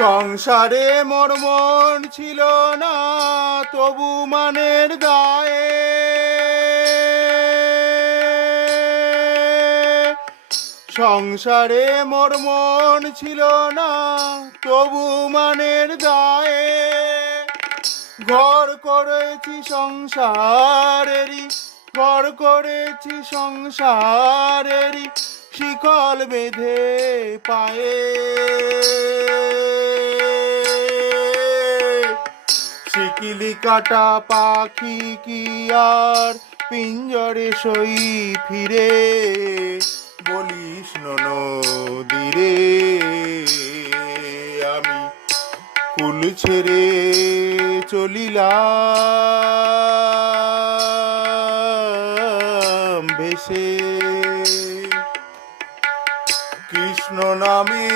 সংসারে মোর মন ছিল না তবু মানের দায়ে, সংসারে মোর মন ছিল না তবু মানের দায়ে, ঘর করেছি সংসারেরই, ঘর করেছি সংসারেরই শিকল বেঁধে পায়ে, শিকিলি কাটা পাখি কি আর পিঞ্জরে সই ফিরে, বলিস নদীরে আমি কুল ছেড়ে চলিলাম ভেসে, কৃষ্ণ নামে